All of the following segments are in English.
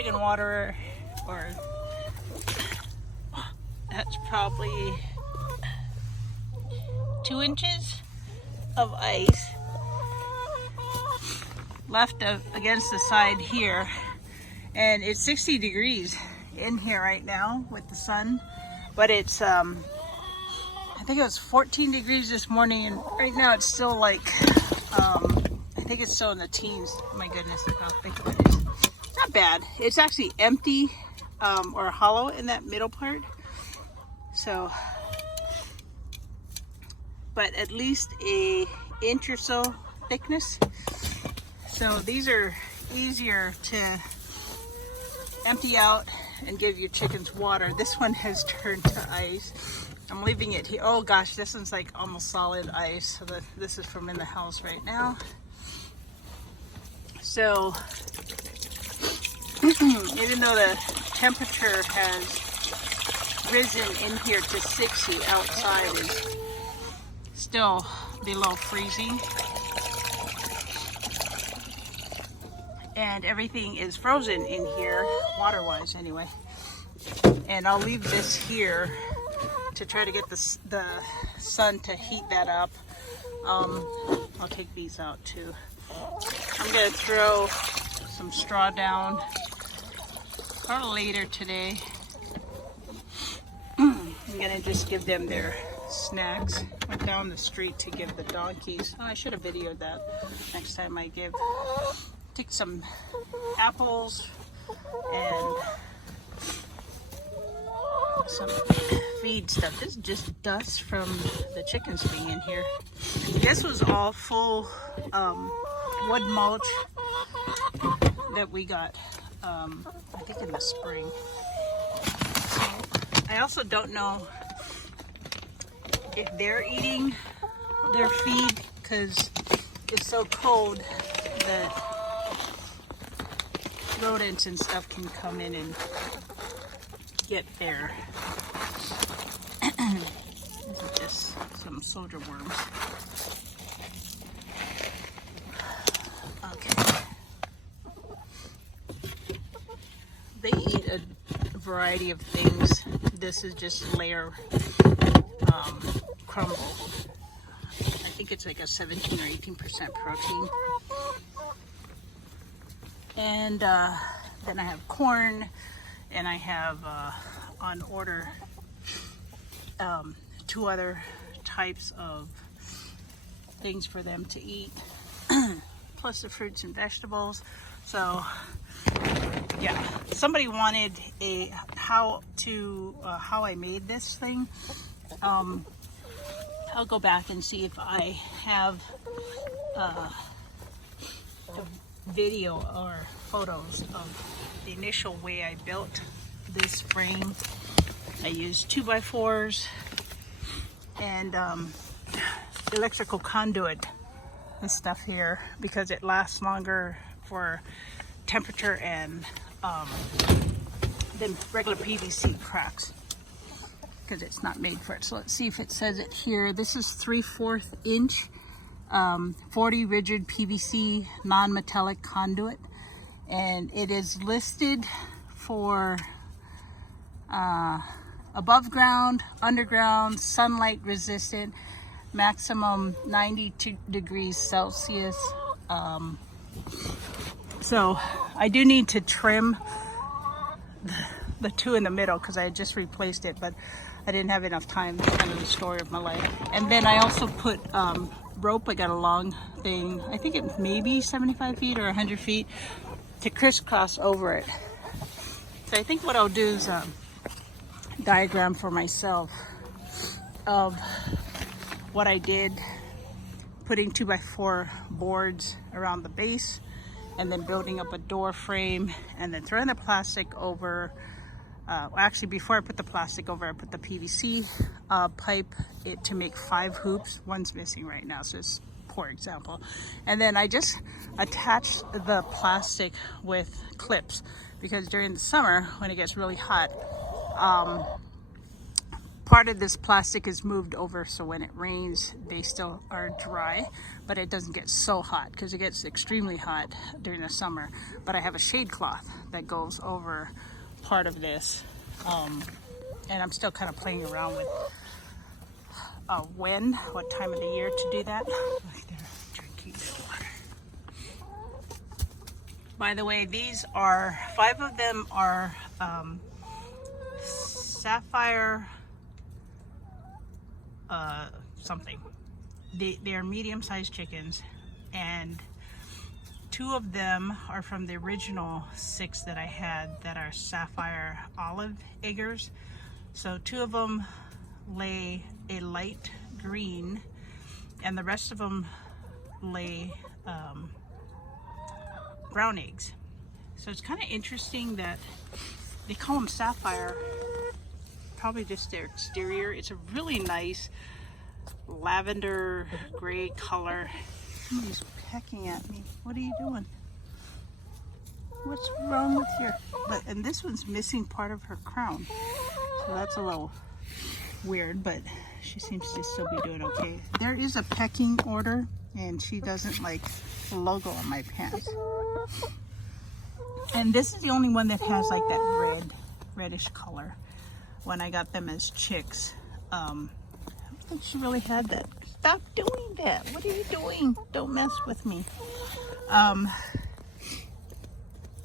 chicken water, or that's probably 2 inches of ice left against the side here. And it's 60 degrees in here right now with the sun, but it's I think it was 14 degrees this morning, and right now it's still like I think it's still in the teens. Oh my goodness, look how thick it is. It's not bad. It's actually empty or hollow in that middle part, so but at least a inch or so thickness. So these are easier to empty out and give your chickens water. This one has turned to ice. I'm leaving it here. Oh gosh, this one's like almost solid ice. So this is from in the house right now. So even though the temperature has risen in here to 60, outside is still below freezing. And everything is frozen in here, water-wise anyway. And I'll leave this here to try to get the sun to heat that up. I'll take these out too. I'm gonna throw some straw down probably later today. I'm gonna just give them their snacks. Went down the street to give the donkeys. Oh, I should have videoed that next time I give. Take some apples and some feed stuff. This is just dust from the chickens being in here. This was all full wood mulch that we got I think in the spring. So I also don't know if they're eating their feed because it's so cold that rodents and stuff can come in and get there. These are just some soldier worms. Okay. They eat a variety of things. This is just layer crumble. I think it's like a 17 or 18% protein. And then I have corn, and I have on order 2 other types of things for them to eat, plus the fruits and vegetables. So yeah, somebody wanted a how I made this thing. I'll go back and see if I have a video or photos of the initial way I built this frame. I used 2x4s and electrical conduit and stuff here because it lasts longer for temperature and than regular PVC cracks because it's not made for it. So let's see if it says it here. This is 3/4 inch 40 rigid PVC non-metallic conduit, and it is listed for above ground, underground, sunlight resistant, maximum 92 degrees Celsius. So I do need to trim the 2 in the middle because I just replaced it, but I didn't have enough time. That's kind of the story of my life. And then I also put rope. I got a long thing, I think it may be 75 feet or 100 feet to crisscross over it. So I think what I'll do is diagram for myself of what I did, putting 2x4 boards around the base and then building up a door frame and then throwing the plastic over. Actually, before I put the plastic over, I put the PVC pipe to make 5 hoops. One's missing right now, so it's a poor example. And then I just attached the plastic with clips because during the summer, when it gets really hot, part of this plastic is moved over so when it rains they still are dry, but it doesn't get so hot because it gets extremely hot during the summer. But I have a shade cloth that goes over part of this, and I'm still kind of playing around with what time of the year to do that. Look, they're drinking water. By the way, these are 5 of them are sapphire something. They are medium-sized chickens, and 2 of them are from the original 6 that I had that are sapphire olive eggers. So 2 of them lay a light green, and the rest of them lay brown eggs. So it's kind of interesting that they call them sapphire, probably just their exterior. It's a really nice lavender gray color. Somebody's pecking at me. What are you doing? What's wrong with your... And this one's missing part of her crown, so that's a little weird, but she seems to still be doing okay. There is a pecking order, and she doesn't like the logo on my pants. And this is the only one that has like that reddish color. When I got them as chicks, I don't think she really had that. Stop doing that. What are you doing? Don't mess with me.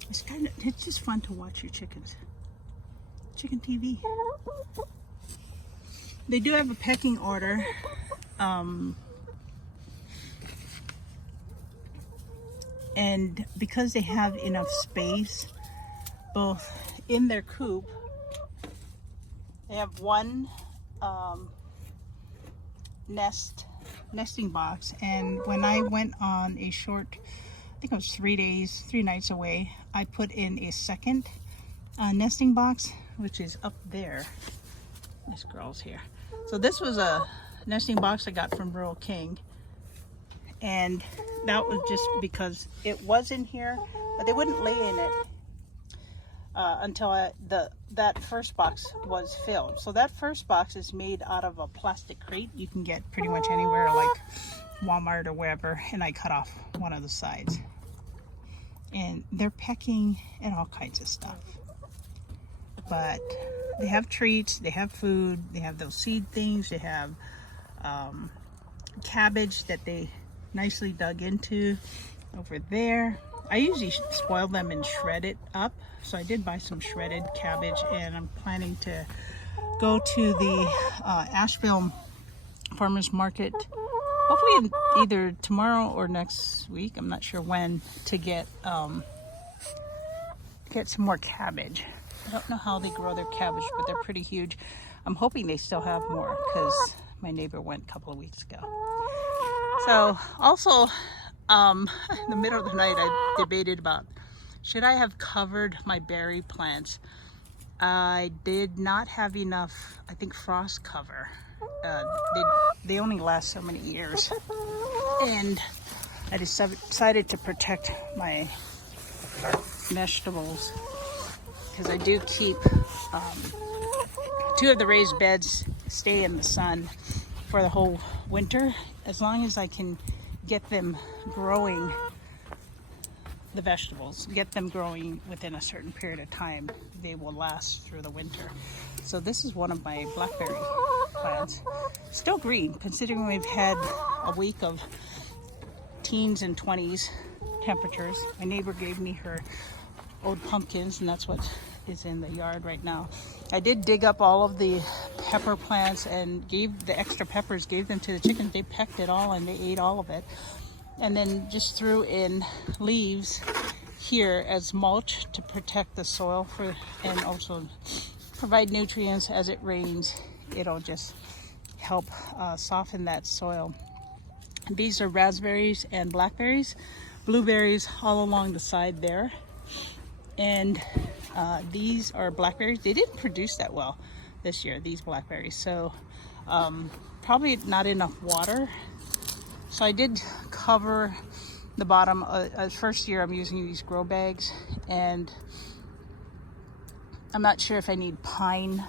It's just fun to watch your chickens. Chicken TV. They do have a pecking order. And because they have enough space, both in their coop, they have one nesting box, and when I went on a short, I think it was 3 nights away, I put in a second nesting box, which is up there. This girl's here. So this was a nesting box I got from Rural King, and that was just because it was in here, but they wouldn't lay in it until that first box was filled. So that first box is made out of a plastic crate you can get pretty much anywhere, like Walmart or wherever, and I cut off one of the sides. And they're pecking and all kinds of stuff. But they have treats, they have food, they have those seed things, they have cabbage that they nicely dug into over there. I usually spoil them and shred it up, so I did buy some shredded cabbage, and I'm planning to go to the Asheville Farmers Market, hopefully either tomorrow or next week, I'm not sure when, to get some more cabbage. I don't know how they grow their cabbage, but they're pretty huge. I'm hoping they still have more because my neighbor went a couple of weeks ago. So also, in the middle of the night, I debated about, should I have covered my berry plants? I did not have enough, I think, frost cover. They only last so many years. And I decided to protect my vegetables, because I do keep 2 of the raised beds stay in the sun for the whole winter. As long as I can get them growing, the vegetables, get them growing within a certain period of time, they will last through the winter. So this is one of my blackberry plants. Still green, considering we've had a week of teens and 20s temperatures. My neighbor gave me her old pumpkins, and that's what is in the yard right now. I did dig up all of the pepper plants and gave the extra peppers, gave them to the chickens. They pecked it all and they ate all of it. And then just threw in leaves here as mulch to protect the soil and also provide nutrients as it rains. It'll just help soften that soil. These are raspberries and blackberries, blueberries all along the side there. And these are blackberries. They didn't produce that well this year, these blackberries. So probably not enough water. So I did cover the bottom. First year I'm using these grow bags, and I'm not sure if I need pine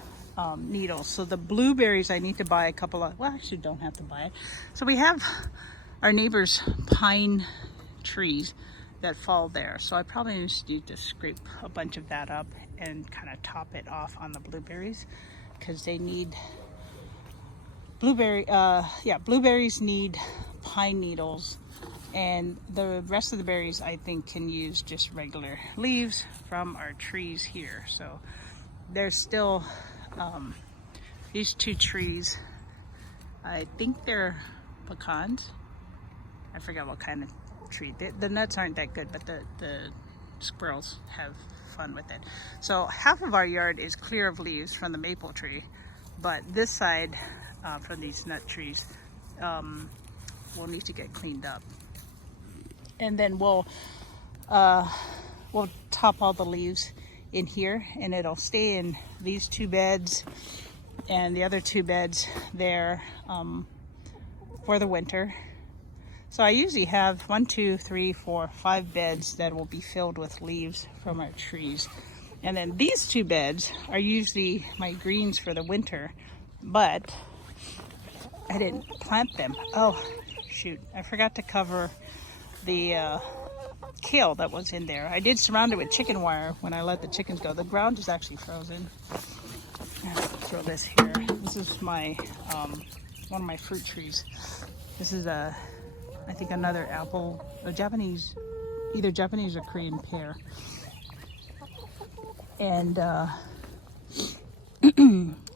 needles. So the blueberries, I need to buy a couple of, well, actually don't have to buy it. So we have our neighbor's pine trees that fall there. So I probably need to scrape a bunch of that up and kind of top it off on the blueberries, because they need blueberries need pine needles, and the rest of the berries I think can use just regular leaves from our trees here. So there's still these two trees. I think they're pecans. I forgot what kind of tree. The nuts aren't that good, but the squirrels have fun with it. So half of our yard is clear of leaves from the maple tree, but this side from these nut trees will need to get cleaned up. And then we'll top all the leaves in here, and it'll stay in these two beds and the other two beds there for the winter. So I usually have 1, 2, 3, 4, 5 beds that will be filled with leaves from our trees. And then these two beds are usually my greens for the winter, but I didn't plant them. Oh, shoot. I forgot to cover the kale that was in there. I did surround it with chicken wire when I let the chickens go. The ground is actually frozen. I'll throw this here. This is my one of my fruit trees. This is I think another apple, a Japanese, either Japanese or Korean pear. And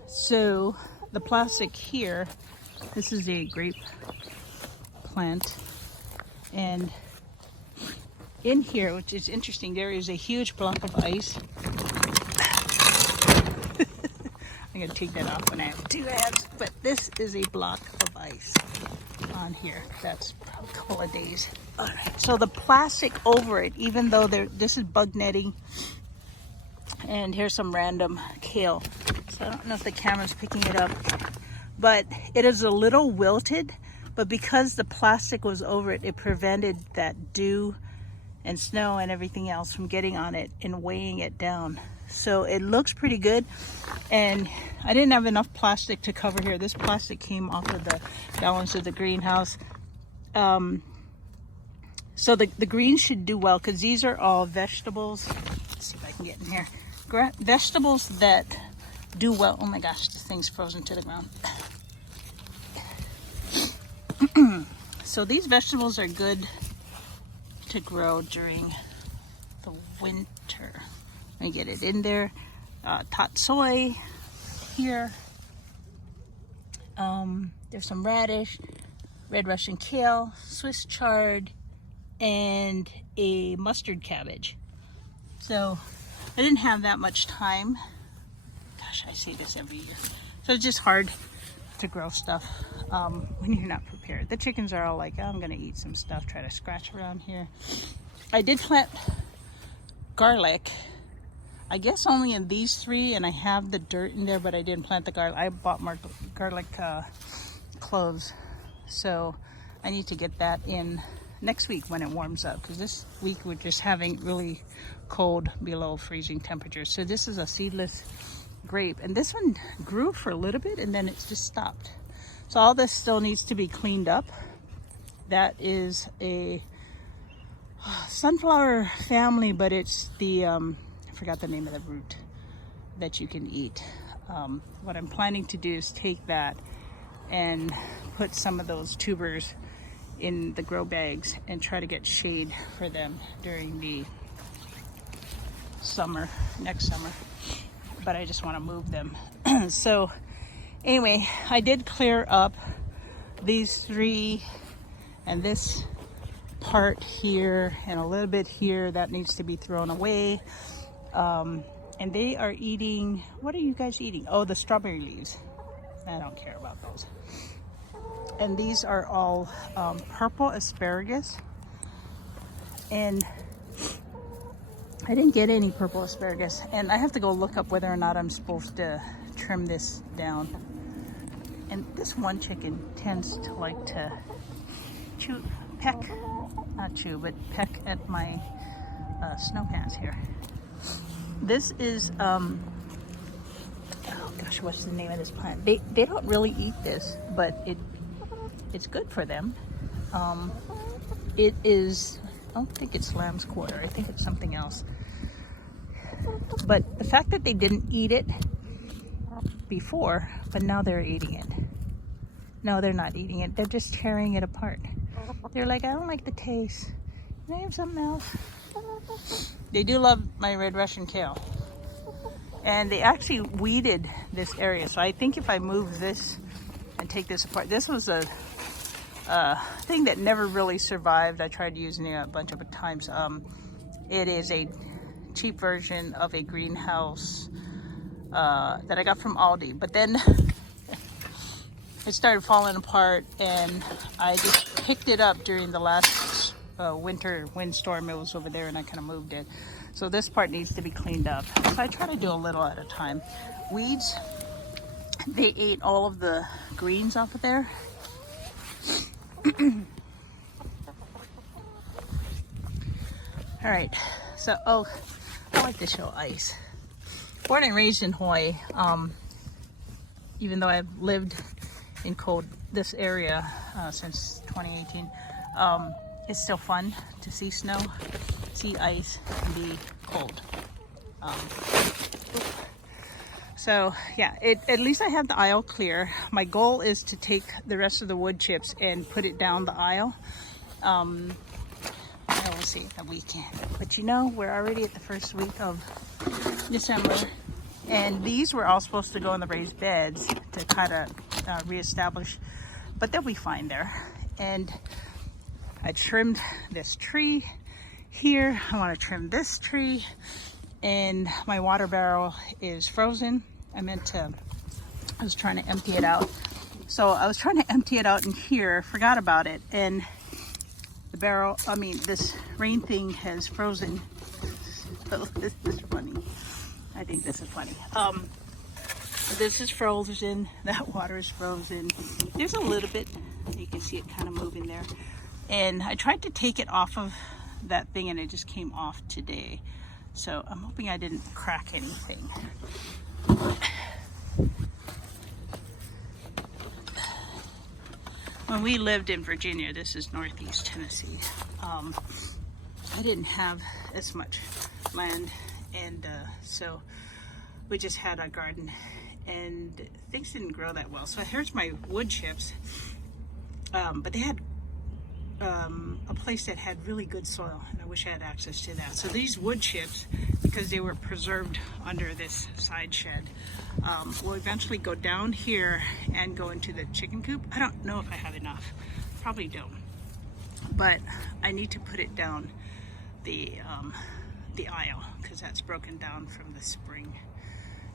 so the plastic here, this is a grape plant, and in here, which is interesting, there is a huge block of ice. I'm gonna take that off when I have 2 hands, but this is a block of ice on here. That's probably a couple of days. All right, so the plastic over it, even though this is bug netting, and here's some random kale. So I don't know if the camera's picking it up, but it is a little wilted, but because the plastic was over it, it prevented that dew and snow and everything else from getting on it and weighing it down. So it looks pretty good, and I didn't have enough plastic to cover here. This plastic came off of the balance of the greenhouse. So the greens should do well, because these are all vegetables. Let's see if I can get in here. Vegetables that do well. Oh my gosh, this thing's frozen to the ground. So these vegetables are good to grow during the winter. Let me get it in there. Tot soy here. There's some radish, red Russian kale, Swiss chard, and a mustard cabbage. So I didn't have that much time. Gosh, I say this every year. So it's just hard to grow stuff when you're not prepared. The chickens are all like, oh, I'm gonna eat some stuff, try to scratch around here. I did plant garlic, I guess only in these 3, and I have the dirt in there, but I didn't plant the garlic. I bought more garlic cloves, so I need to get that in next week when it warms up, because this week we're just having really cold, below freezing temperatures. So this is a seedless grape, and this one grew for a little bit and then it's just stopped. So all this still needs to be cleaned up. That is a sunflower family, but it's the I forgot the name of the root that you can eat. What I'm planning to do is take that and put some of those tubers in the grow bags and try to get shade for them during the summer, next summer. But I just want to move them. So anyway, I did clear up these 3 and this part here and a little bit here that needs to be thrown away. And they are eating, what are you guys eating? Oh, the strawberry leaves. I don't care about those. And these are all purple asparagus. And I didn't get any purple asparagus, and I have to go look up whether or not I'm supposed to trim this down. And this one chicken tends to like to peck at my snow pants here. This is gosh, what's the name of this plant? They don't really eat this, but it's good for them. It is, I don't think it's lamb's quarter. I think it's something else. But the fact that they didn't eat it before, but now they're eating it. No, they're not eating it. They're just tearing it apart. They're like, I don't like the taste. Can I have something else? They do love my red Russian kale. And they actually weeded this area. So I think if I move this and take this apart, this was a thing that never really survived. I tried using it a bunch of times. It is a cheap version of a greenhouse that I got from Aldi. But then it started falling apart, and I just picked it up during the last winter windstorm. It was over there, and I kind of moved it. So this part needs to be cleaned up. So I try to do a little at a time. Weeds, they ate all of the greens off of there. All right, so, oh, I like to show ice. Born and raised in Hawaii, even though I've lived in this area since 2018, it's still fun to see snow, see ice, and be cold. So yeah, at least I have the aisle clear. My goal is to take the rest of the wood chips and put it down the aisle. We'll see the weekend. But you know, we're already at the first week of December, and these were all supposed to go in the raised beds to kind of reestablish, but they'll be fine there. And I trimmed this tree here. I want to trim this tree, and my water barrel is frozen. I was trying to empty it out. So I was trying to empty it out in here, forgot about it, and this rain thing has frozen. So this is funny. I think this is funny. This is frozen, that water is frozen. There's a little bit, you can see it kind of moving there. And I tried to take it off of that thing, and it just came off today. So I'm hoping I didn't crack anything. When we lived in Virginia, this is Northeast Tennessee, I didn't have as much land, and so we just had a garden, and things didn't grow that well. So here's my wood chips, but they had a place that had really good soil, and I wish I had access to that. So these wood chips, because they were preserved under this side shed, will eventually go down here and go into the chicken coop. I don't know if I have enough, probably don't, but I need to put it down the aisle, because that's broken down from the spring.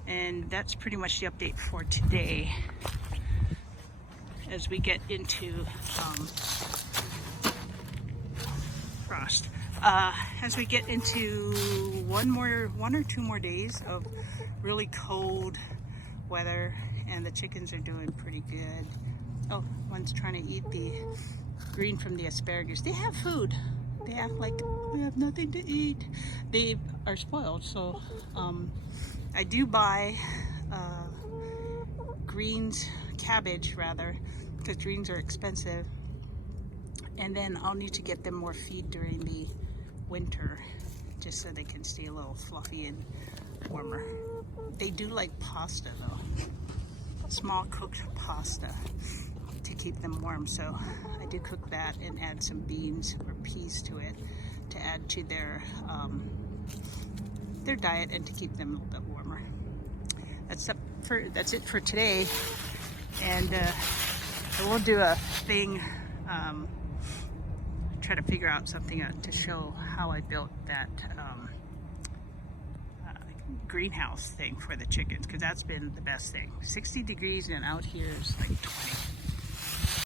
And that's pretty much the update for today. As we get into frost, as we get into one or two more days of really cold weather, and the chickens are doing pretty good. Oh, one's trying to eat the green from the asparagus. They have food. They act like we have nothing to eat. They are spoiled. So I do buy cabbage rather, because greens are expensive. And then I'll need to get them more feed during the winter, just so they can stay a little fluffy and warmer. They do like pasta though, small cooked pasta to keep them warm. So I do cook that and add some beans or peas to it to add to their diet and to keep them a little bit warmer. That's it for today, and we'll do a thing. Try to figure out something to show how I built that greenhouse thing for the chickens, because that's been the best thing. 60 degrees and out here is like 20.